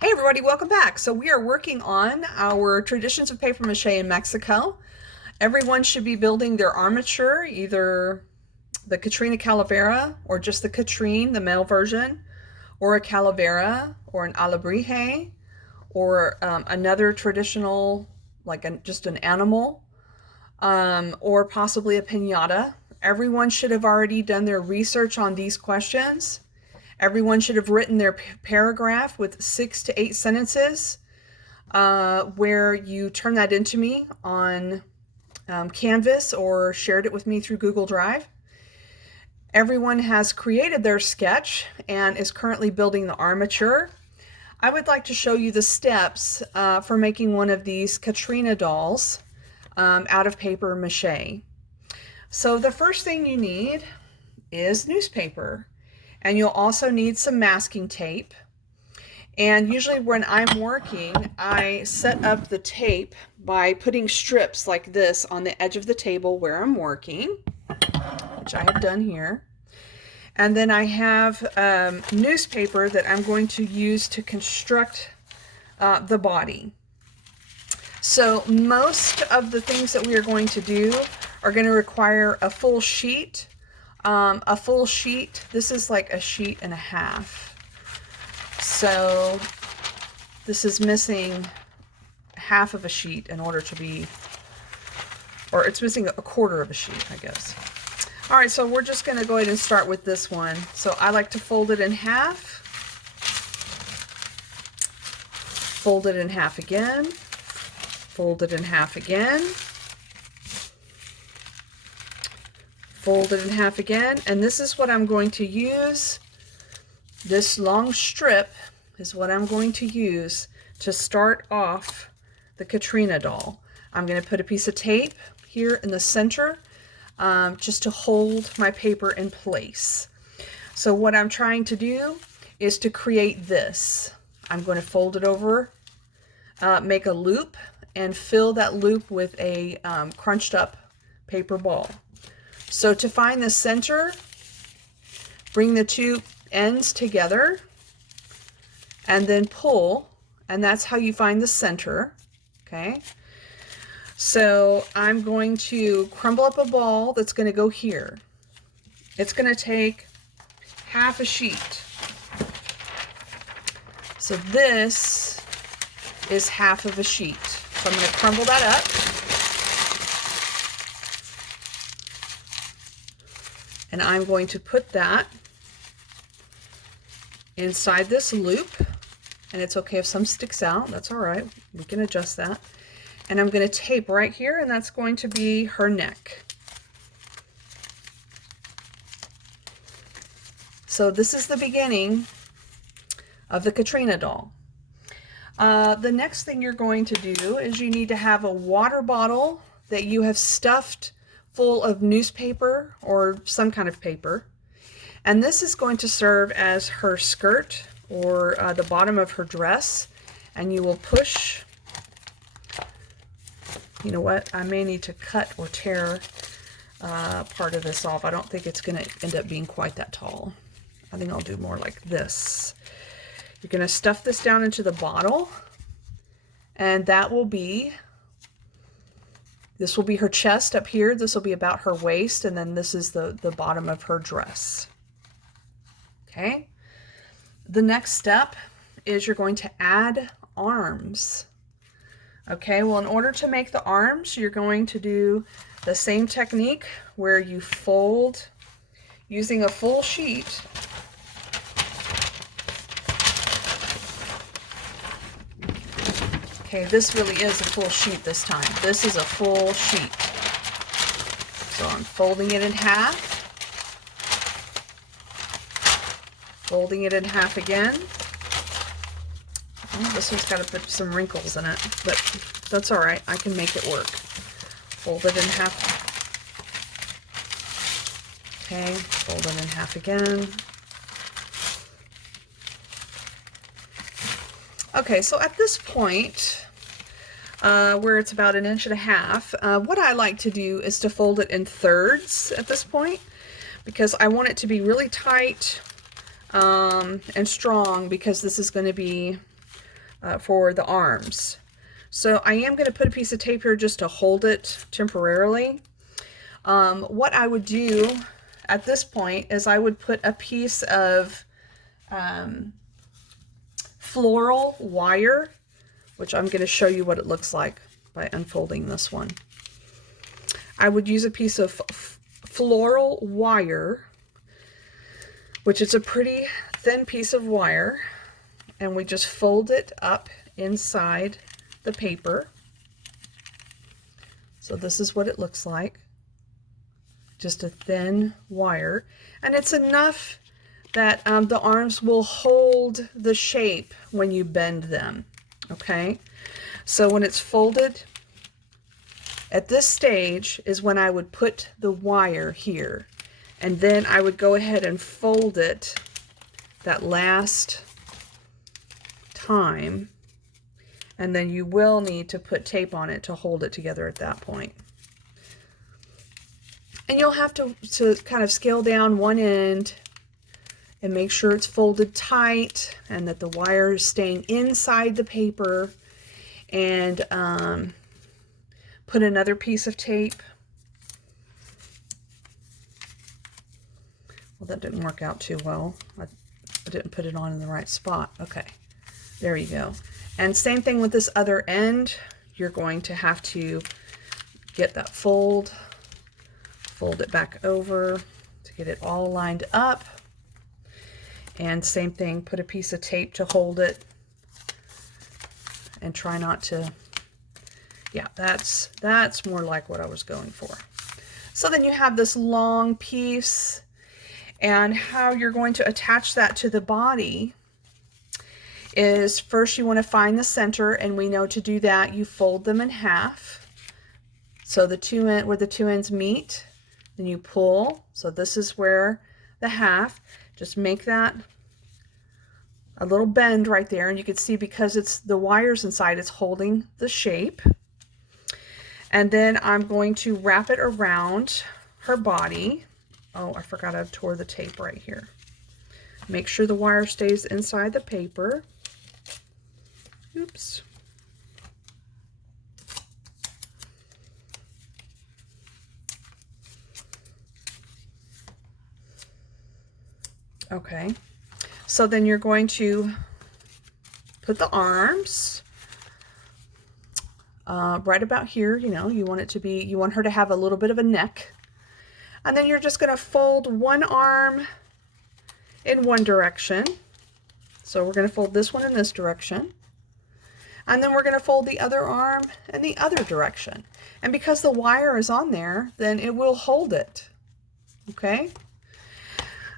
Hey everybody, welcome back. So we are working on our traditions of paper mache in Mexico. Everyone should be building their armature, either the Catrina Calavera or just the Catrine, the male version, or a Calavera or an alebrije or another traditional, like just an animal, or possibly a piñata. Everyone should have already done their research on these questions. Everyone should have written their paragraph with 6 to 8 sentences where you turn that into me on Canvas or shared it with me through Google Drive. Everyone has created their sketch and is currently building the armature. I would like to show you the steps for making one of these Catrina dolls out of paper mache. So the first thing you need is newspaper. And you'll also need some masking tape. And usually when I'm working, I set up the tape by putting strips like this on the edge of the table where I'm working, which I have done here. And then I have newspaper that I'm going to use to construct the body. So most of the things that we are going to do are going to require a full sheet. A full sheet, this is like a sheet and a half. So this is missing half of a sheet in order to be, or it's missing a quarter of a sheet, I guess. All right, so we're just going to go ahead and start with this one. So I like to fold it in half, fold it in half again, fold it in half again, fold it in half again, and this is what I'm going to use. This long strip is what I'm going to use to start off the Catrina doll. I'm going to put a piece of tape here in the center just to hold my paper in place. So what I'm trying to do is to create this. I'm going to fold it over, make a loop, and fill that loop with a crunched up paper ball. So to find the center, bring the two ends together and then pull, and that's how you find the center, okay? So I'm going to crumble up a ball that's going to go here. It's going to take half a sheet. So this is half of a sheet. So I'm going to crumble that up. And I'm going to put that inside this loop, and it's okay if some sticks out, that's all right, we can adjust that. And I'm going to tape right here, and that's going to be her neck. So this is the beginning of the Catrina doll. The next thing you're going to do is you need to have a water bottle that you have stuffed full of newspaper or some kind of paper, and this is going to serve as her skirt or the bottom of her dress. And you will push, you know what, I may need to cut or tear part of this off. I don't think it's going to end up being quite that tall. I think I'll do more like this. You're going to stuff this down into the bottle, and that will be, this will be her chest up here. This will be about her waist, and then this is the bottom of her dress. Okay. The next step is you're going to add arms. Okay, well, in order to make the arms, you're going to do the same technique where you fold using a full sheet. Okay, this really is a full sheet this time. This is a full sheet. So I'm folding it in half, folding it in half again. Oh, this one's got to put some wrinkles in it, but that's all right. I can make it work. Fold it in half. Okay, fold it in half again. Okay, so at this point, where it's about 1.5 inches, what I like to do is to fold it in thirds at this point, because I want it to be really tight and strong, because this is going to be for the arms. So I am going to put a piece of tape here just to hold it temporarily. What I would do at this point is I would put a piece of floral wire, which I'm going to show you what it looks like by unfolding this one. I would use a piece of floral wire, which is a pretty thin piece of wire, and we just fold it up inside the paper. So this is what it looks like. Just a thin wire, and it's enough that the arms will hold the shape when you bend them. Okay, so when it's folded, at this stage is when I would put the wire here, and then I would go ahead and fold it that last time, and then you will need to put tape on it to hold it together at that point. And you'll have to kind of scale down one end and make sure it's folded tight and that the wire is staying inside the paper, and put another piece of tape. Well, that didn't work out too well. I didn't put it on in the right spot. Okay, there you go. And same thing with this other end. You're going to have to get that fold it back over to get it all lined up. And same thing, put a piece of tape to hold it and try not to, yeah, that's more like what I was going for. So then you have this long piece, and how you're going to attach that to the body is first you want to find the center, and we know to do that you fold them in half. So where the two ends meet, then you pull. So this is where the half, just make that a little bend right there, and you can see because it's the wires inside, it's holding the shape. And then I'm going to wrap it around her body. Oh, I forgot I tore the tape right here. Make sure the wire stays inside the paper. Oops. Okay, so then you're going to put the arms right about here. You know, you want her to have a little bit of a neck. And then you're just going to fold one arm in one direction. So we're going to fold this one in this direction. And then we're going to fold the other arm in the other direction. And because the wire is on there, then it will hold it. Okay?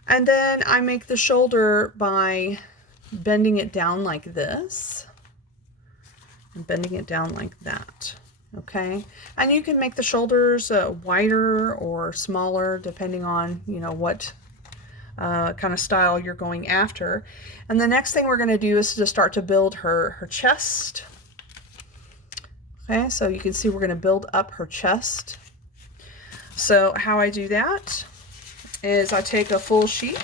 And then I make the shoulder by bending it down like this and bending it down like that. Okay, and you can make the shoulders wider or smaller depending on, you know, what kind of style you're going after. And the next thing we're going to do is to start to build her chest. Okay, so you can see we're going to build up her chest. So how I do that is I take a full sheet,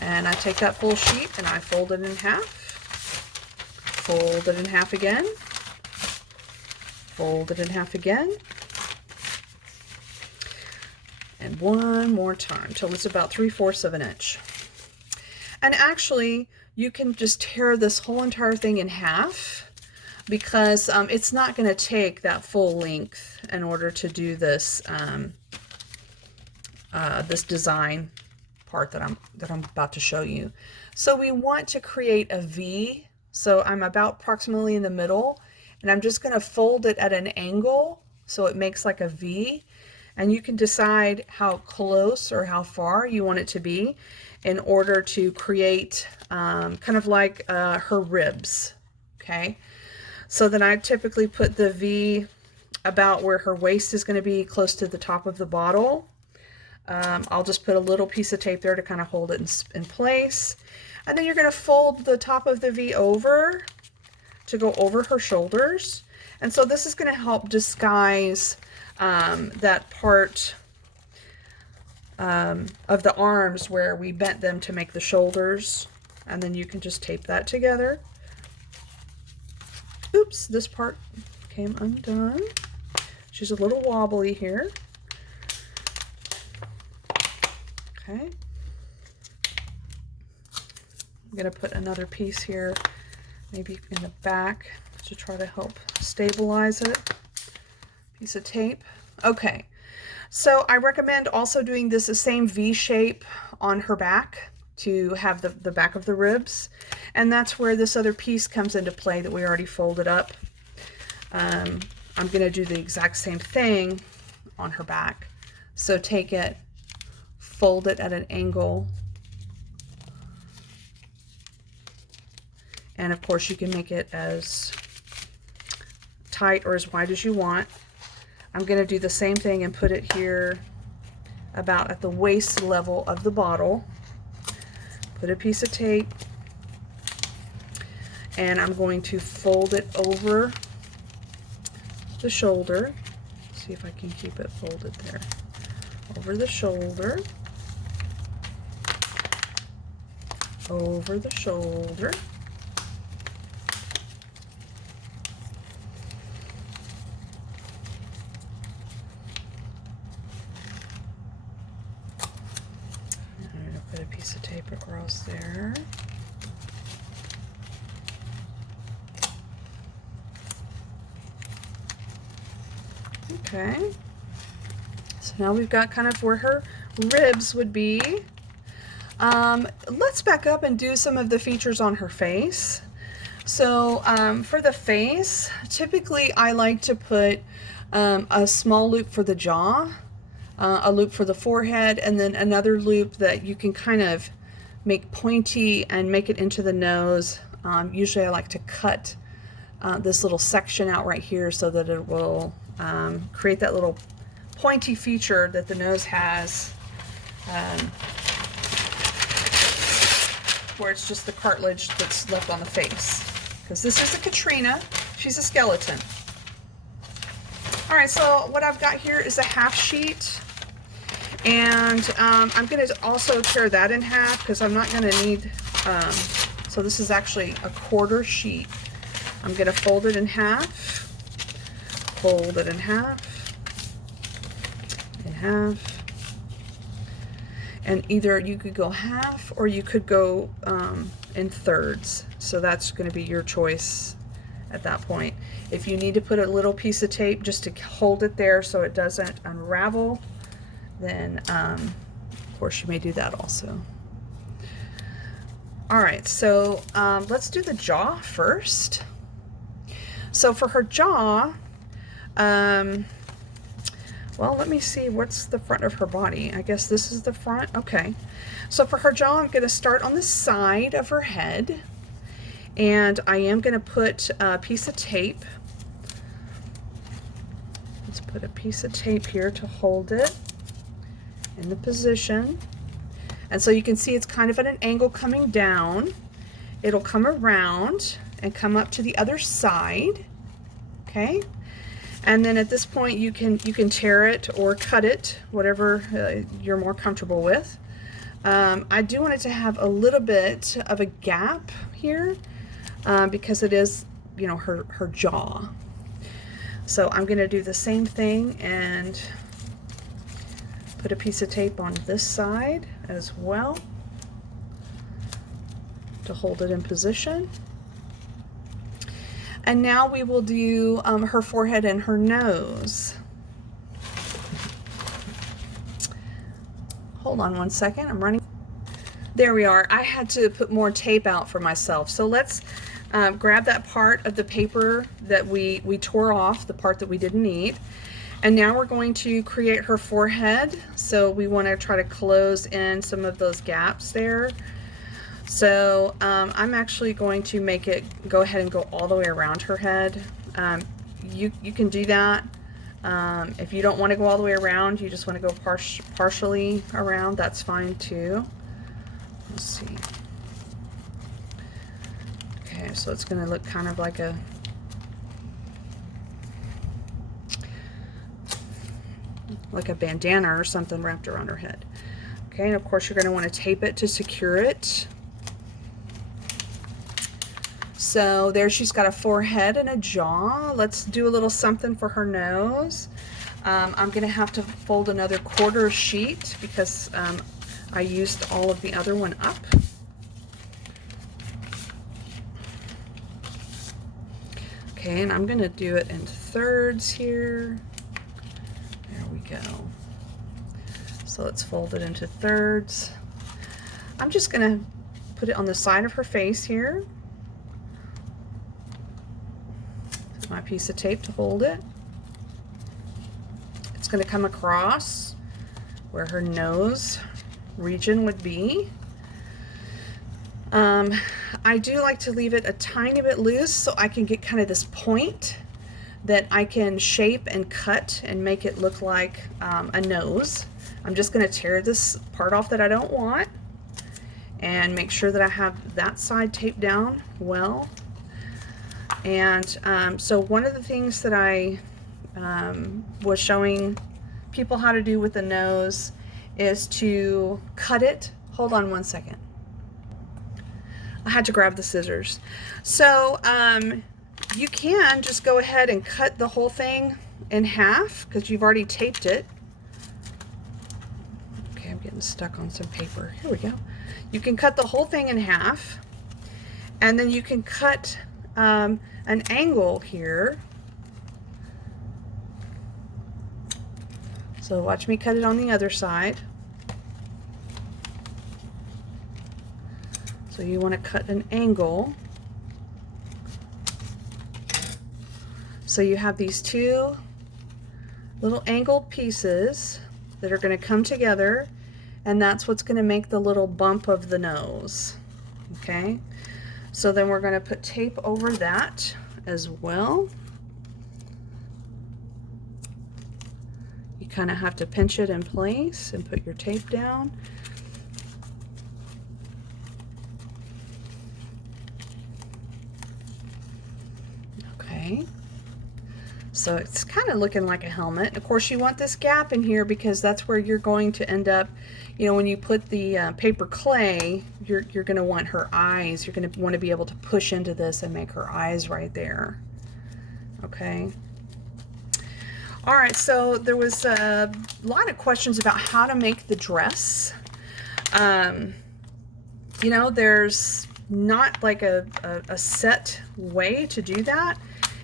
and I take that full sheet and I fold it in half, fold it in half again, fold it in half again, and one more time till it's about 3/4 of an inch. And actually you can just tear this whole entire thing in half, because it's not going to take that full length in order to do this this design part that I'm about to show you. So we want to create a V. So I'm about approximately in the middle, and I'm just going to fold it at an angle so it makes like a V. And you can decide how close or how far you want it to be in order to create kind of like her ribs. Okay. So then I typically put the V about where her waist is going to be, close to the top of the bottle. I'll just put a little piece of tape there to kind of hold it in place. And then you're going to fold the top of the V over to go over her shoulders. And so this is going to help disguise that part of the arms where we bent them to make the shoulders, and then you can just tape that together. Oops, this part came undone. She's a little wobbly here. Okay. I'm going to put another piece here, maybe in the back, to try to help stabilize it. Piece of tape. Okay. So I recommend also doing this the same V shape on her back to have the back of the ribs. And that's where this other piece comes into play that we already folded up. I'm going to do the exact same thing on her back. So take it, fold it at an angle. And of course you can make it as tight or as wide as you want. I'm going to do the same thing and put it here about at the waist level of the bottle. Put a piece of tape, and I'm going to fold it over the shoulder. See if I can keep it folded there. Over the shoulder. Over the shoulder. Put a piece of tape across there. Okay. So now we've got kind of where her ribs would be. Let's back up and do some of the features on her face. So for the face, typically I like to put a small loop for the jaw, a loop for the forehead, and then another loop that you can kind of make pointy and make it into the nose. Usually I like to cut this little section out right here so that it will create that little pointy feature that the nose has, where it's just the cartilage that's left on the face. Because this is a Catrina, she's a skeleton. All right, so what I've got here is a half sheet. And I'm going to also tear that in half because I'm not going to need, so this is actually a quarter sheet. I'm going to fold it in half, fold it in half, and either you could go half or you could go in thirds. So that's going to be your choice at that point. If you need to put a little piece of tape just to hold it there so it doesn't unravel, then of course you may do that also. All right, so let's do the jaw first. So for her jaw, well, let me see, what's the front of her body? I guess this is the front. Okay, so for her jaw, I'm going to start on the side of her head, and I am going to put a piece of tape. Let's put a piece of tape here to hold it in the position. And so you can see it's kind of at an angle coming down. It'll come around and come up to the other side. Okay, and then at this point you can tear it or cut it, whatever you're more comfortable with. I do want it to have a little bit of a gap here because it is, you know, her jaw. So I'm going to do the same thing and put a piece of tape on this side as well to hold it in position. And now we will do her forehead and her nose. Hold on one second, I'm running. There we are. I had to put more tape out for myself. So let's grab that part of the paper that we tore off, the part that we didn't need. And now we're going to create her forehead. So we want to try to close in some of those gaps there. So I'm actually going to make it go ahead and go all the way around her head. You can do that. If you don't want to go all the way around, you just want to go partially around, that's fine too. Let's see. Okay, so it's going to look kind of like a bandana or something wrapped around her head. Okay, and of course you're going to want to tape it to secure it. So there she's got a forehead and a jaw. Let's do a little something for her nose. I'm going to have to fold another quarter sheet because I used all of the other one up. Okay, and I'm going to do it in thirds here. There we go. So let's fold it into thirds. I'm just going to put it on the side of her face here. Put my piece of tape to hold it. It's going to come across where her nose region would be. I do like to leave it a tiny bit loose so I can get kind of this point that I can shape and cut and make it look like a nose. I'm just going to tear this part off that I don't want and make sure that I have that side taped down well. And so one of the things that I was showing people how to do with the nose is to cut it. Hold on one second. I had to grab the scissors. So you can just go ahead and cut the whole thing in half because you've already taped it. Okay, I'm getting stuck on some paper. Here we go. You can cut the whole thing in half, and then you can cut an angle here. So watch me cut it on the other side. So you want to cut an angle. So you have these two little angled pieces that are going to come together, and that's what's going to make the little bump of the nose. Okay, so then we're going to put tape over that as well. You kind of have to pinch it in place and put your tape down. Okay, so it's kind of looking like a helmet. Of course, you want this gap in here because that's where you're going to end up, you know, when you put the paper clay, you're going to want her eyes. You're going to want to be able to push into this and make her eyes right there. Okay. All right, so there was a lot of questions about how to make the dress. You know, there's not like a set way to do that.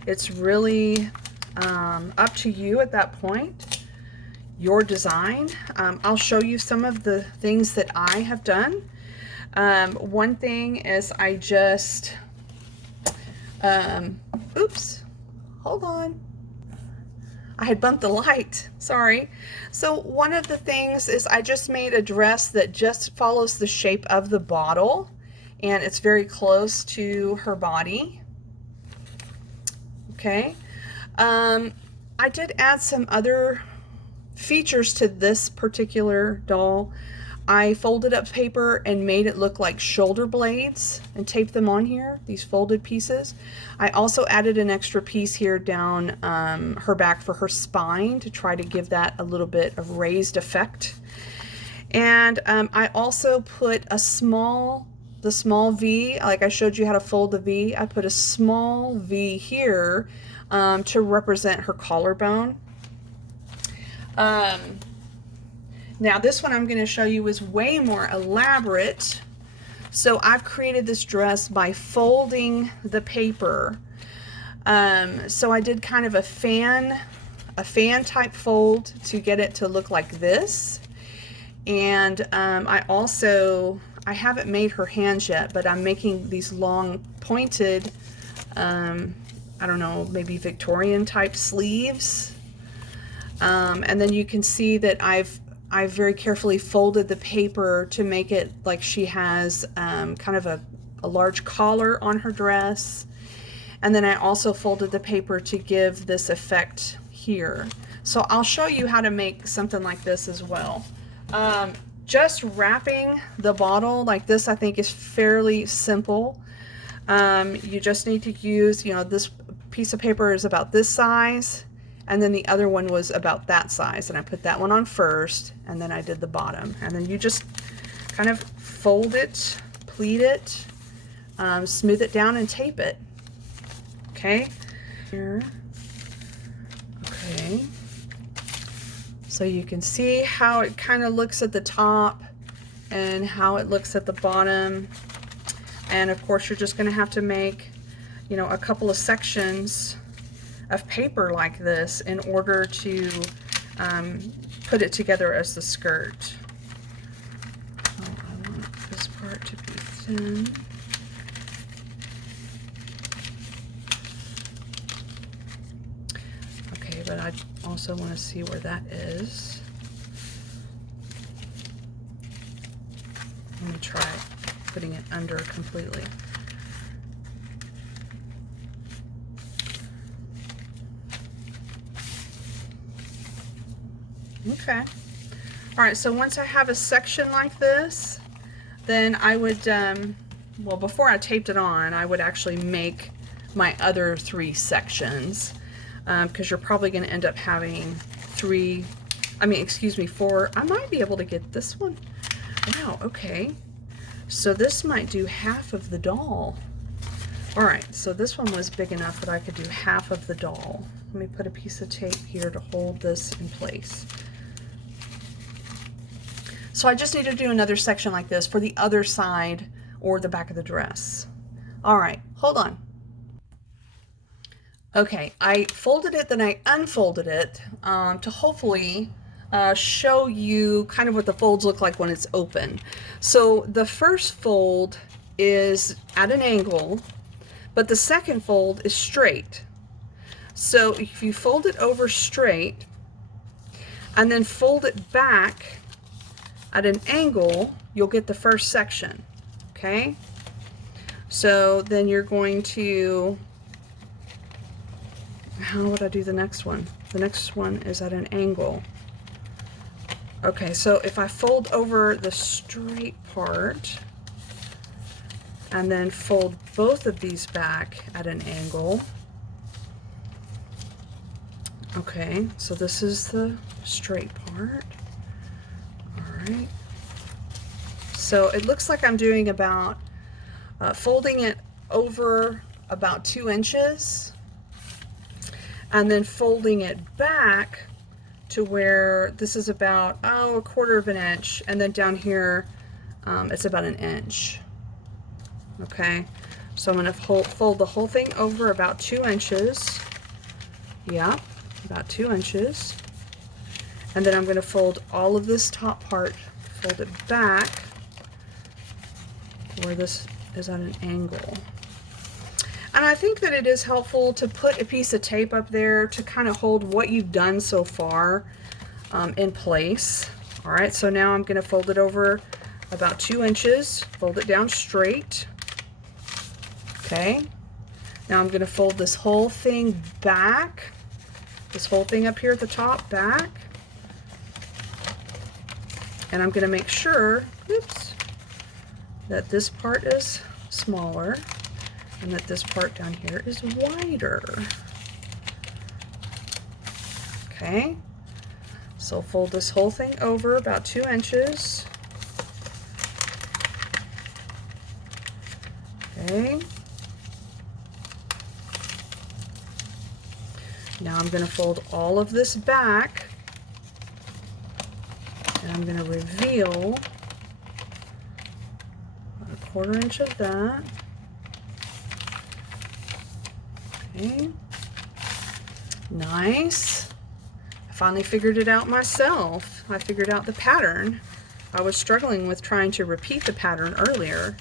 It's really up to you at that point, your design. I'll show you some of the things that I have done. One thing is I just, oops, hold on. I had bumped the light, sorry. So one of the things is I just made a dress that just follows the shape of the bottle, and it's very close to her body. Okay. I did add some other features to this particular doll. I folded up paper and made it look like shoulder blades and taped them on here, these folded pieces. I also added an extra piece here down her back for her spine to try to give that a little bit of raised effect. And I also put the small V, like I showed you how to fold the V. I put a small V here to represent her collarbone. Now this one I'm going to show you is way more elaborate. So I've created this dress by folding the paper. So I did kind of a fan type fold to get it to look like this. And I haven't made her hands yet, but I'm making these long pointed, I don't know, maybe Victorian type sleeves. And then you can see that I've very carefully folded the paper to make it like she has kind of a large collar on her dress. And then I also folded the paper to give this effect here. So I'll show you how to make something like this as well. Just wrapping the bottle like this I think is fairly simple. You just need to use, you know, this piece of paper is about this size, and then the other one was about that size, and I put that one on first, and then I did the bottom. And then you just kind of fold it, pleat it, smooth it down, and tape it. Okay, here. Okay, so you can see how it kind of looks at the top and how it looks at the bottom. And of course, you're just going to have to make, you know, a couple of sections of paper like this in order to put it together as the skirt. Oh, I want this part to be thin. Okay, but I also want to see where that is. Let me try putting it under completely. Okay. All right, so once I have a section like this, then I would, well, before I taped it on, I would actually make my other 3 sections, because you're probably going to end up having 4. I might be able to get this one. Wow, okay. So this might do half of the doll. All right, so this one was big enough that I could do half of the doll. Let me put a piece of tape here to hold this in place. So I just need to do another section like this for the other side or the back of the dress. All right, hold on. Okay, I folded it, then I unfolded it to hopefully show you kind of what the folds look like when it's open. So the first fold is at an angle, but the second fold is straight. So if you fold it over straight and then fold it back at an angle, you'll get the first section, okay? So then you're going to, how would I do the next one? The next one is at an angle. Okay, so if I fold over the straight part and then fold both of these back at an angle. Okay, so this is the straight part. All right. So it looks like I'm doing about, folding it over about 2 inches and then folding it back to where this is about, a 1/4 of an inch, and then down here it's about 1 inch. Okay, so I'm going to fold the whole thing over about 2 inches. Yeah, about 2 inches. And then I'm going to fold all of this top part, fold it back where this is at an angle. And I think that it is helpful to put a piece of tape up there to kind of hold what you've done so far in place. All right, so now I'm going to fold it over about 2 inches, fold it down straight. Okay, now I'm going to fold this whole thing back, this whole thing up here at the top back. And I'm going to make sure, oops, that this part is smaller and that this part down here is wider. Okay, so fold this whole thing over about 2 inches. Okay, now I'm going to fold all of this back, and I'm going to reveal about 1/4 inch of that. Okay, nice. I finally figured it out myself. I figured out the pattern. I was struggling with trying to repeat the pattern earlier.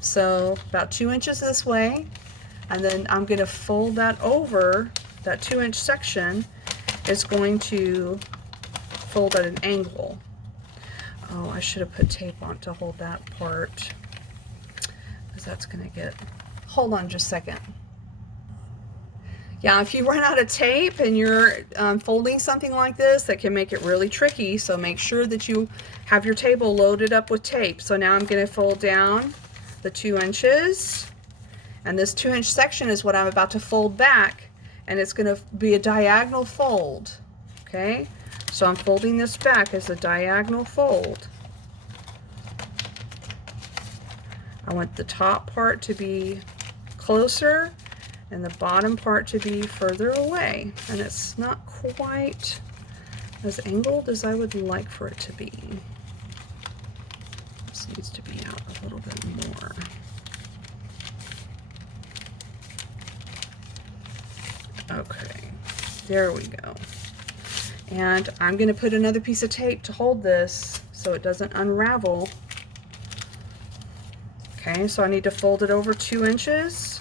So about 2 inches this way, and then I'm going to fold that over. That 2-inch section is going to fold at an angle. Oh, I should have put tape on to hold that part, because that's going to get, hold on just a second. Yeah, if you run out of tape and you're folding something like this, that can make it really tricky, so make sure that you have your table loaded up with tape. So now I'm going to fold down the 2 inches, and this 2-inch section is what I'm about to fold back and it's going to be a diagonal fold. Okay, so I'm folding this back as a diagonal fold. I want the top part to be closer and the bottom part to be further away, and it's not quite as angled as I would like for it to be. This needs to be out a little bit more. Okay, there we go. And I'm going to put another piece of tape to hold this so it doesn't unravel. Okay, so I need to fold it over 2 inches.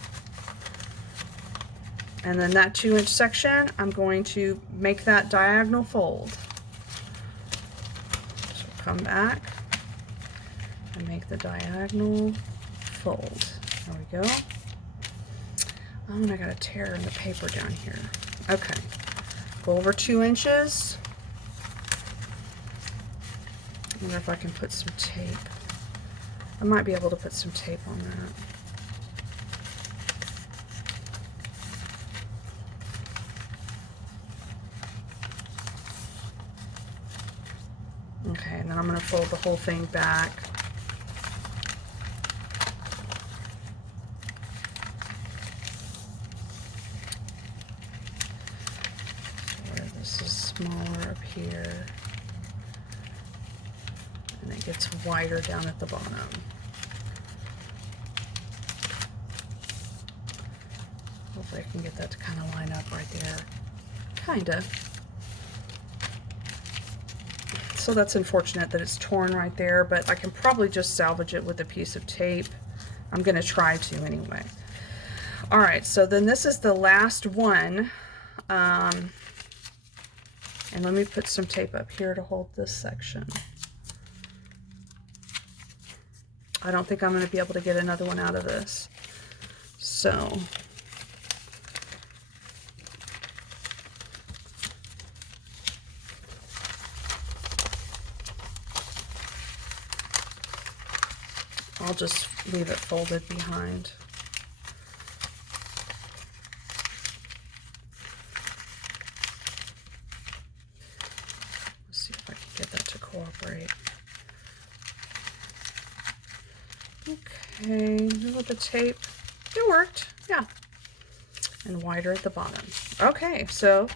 And then that 2-inch section, I'm going to make that diagonal fold. So come back and make the diagonal fold. There we go. Oh, and I got a tear in the paper down here. Okay, go over 2 inches. I wonder if I can put some tape. I might be able to put some tape on that. Okay, and then I'm going to fold the whole thing back. So this is smaller up here, and it gets wider down at the bottom. Hopefully I can get that to kind of line up right there. Kinda. So that's unfortunate that it's torn right there, but I can probably just salvage it with a piece of tape. I'm going to try to anyway. All right, so then this is the last one. And let me put some tape up here to hold this section. I don't think I'm going to be able to get another one out of this. So I'll just leave it folded behind. Let's see if I can get that to cooperate. Okay, with the tape, it worked, yeah. And wider at the bottom. Okay, so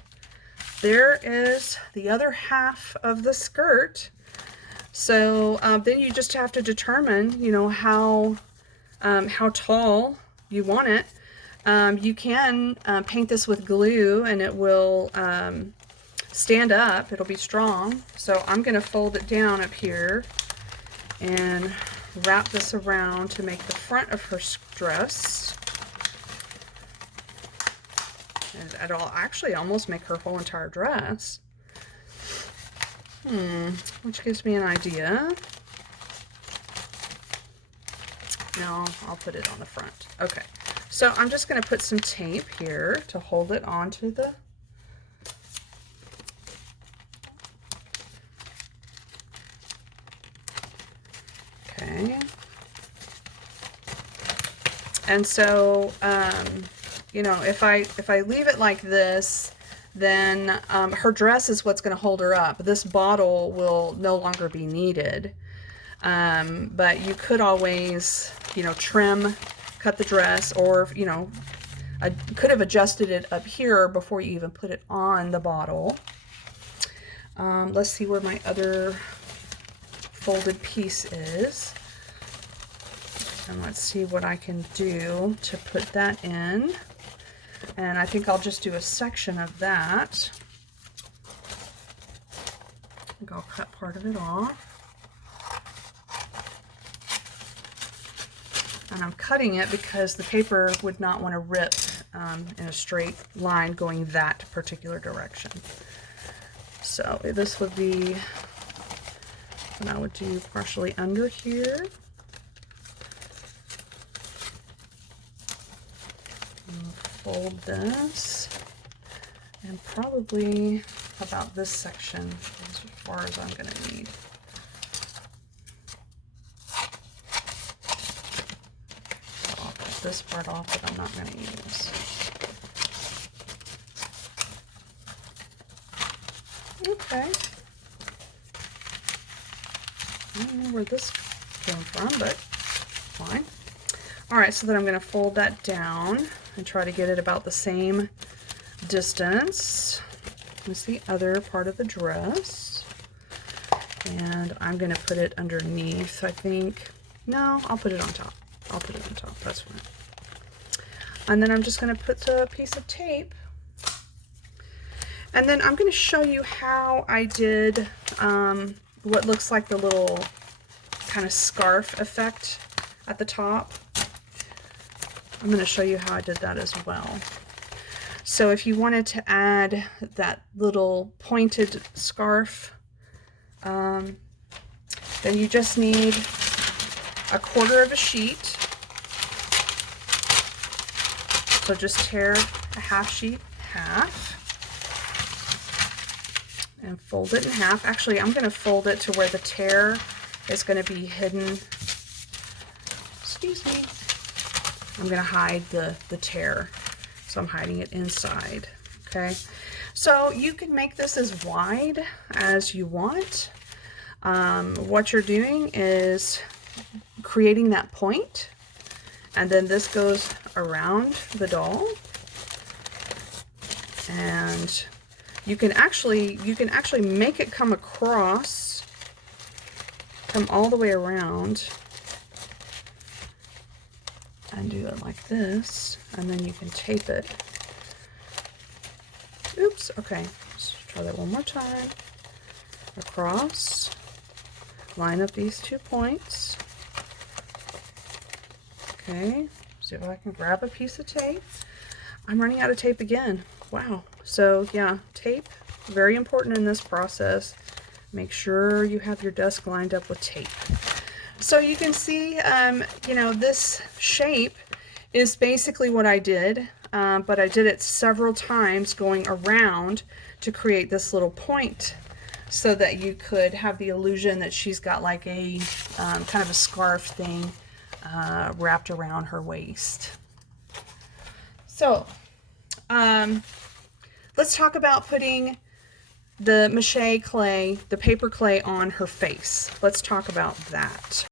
there is the other half of the skirt. So then you just have to determine, you know, how tall you want it. You can paint this with glue and it will stand up. It'll be strong. So I'm going to fold it down up here and wrap this around to make the front of her dress. And it'll actually almost make her whole entire dress. Which gives me an idea. No, I'll put it on the front. Okay, so I'm just going to put some tape here to hold it onto the okay. And so you know, if I leave it like this, then her dress is what's going to hold her up. This bottle will no longer be needed. But you could always, you know, cut the dress, or, you know, I could have adjusted it up here before you even put it on the bottle. Let's see where my other folded piece is. And let's see what I can do to put that in. And I think I'll just do a section of that. I think I'll cut part of it off. And I'm cutting it because the paper would not want to rip in a straight line going that particular direction. So this would be what I would do partially under here. Fold this, and probably about this section as far as I'm going to need. So I'll cut this part off that I'm not going to use. Okay. I don't know where this came from, but fine. All right, so then I'm going to fold that down and try to get it about the same distance as the other part of the dress. And I'm going to put it underneath, I think. No, I'll put it on top. I'll put it on top. That's fine. And then I'm just going to put a piece of tape. And then I'm going to show you how I did what looks like the little kind of scarf effect at the top. I'm going to show you how I did that as well. So if you wanted to add that little pointed scarf, then you just need 1/4 of a sheet. So just tear a half sheet half and fold it in half. Actually, I'm going to fold it to where the tear is going to be hidden. Excuse me. I'm going to hide the tear. So I'm hiding it inside. Okay. So you can make this as wide as you want. What you're doing is creating that point, and then this goes around the doll, and you can actually make it come across, come all the way around, and do it like this, and then you can tape it. Oops, okay, let's try that one more time. Across, line up these 2 points. Okay, see if I can grab a piece of tape. I'm running out of tape again. Wow. So yeah, tape, very important in this process. Make sure you have your desk lined up with tape. So you can see, you know, this shape is basically what I did, but I did it several times going around to create this little point so that you could have the illusion that she's got like a kind of a scarf thing wrapped around her waist. So let's talk about putting the mache clay, the paper clay, on her face. Let's talk about that.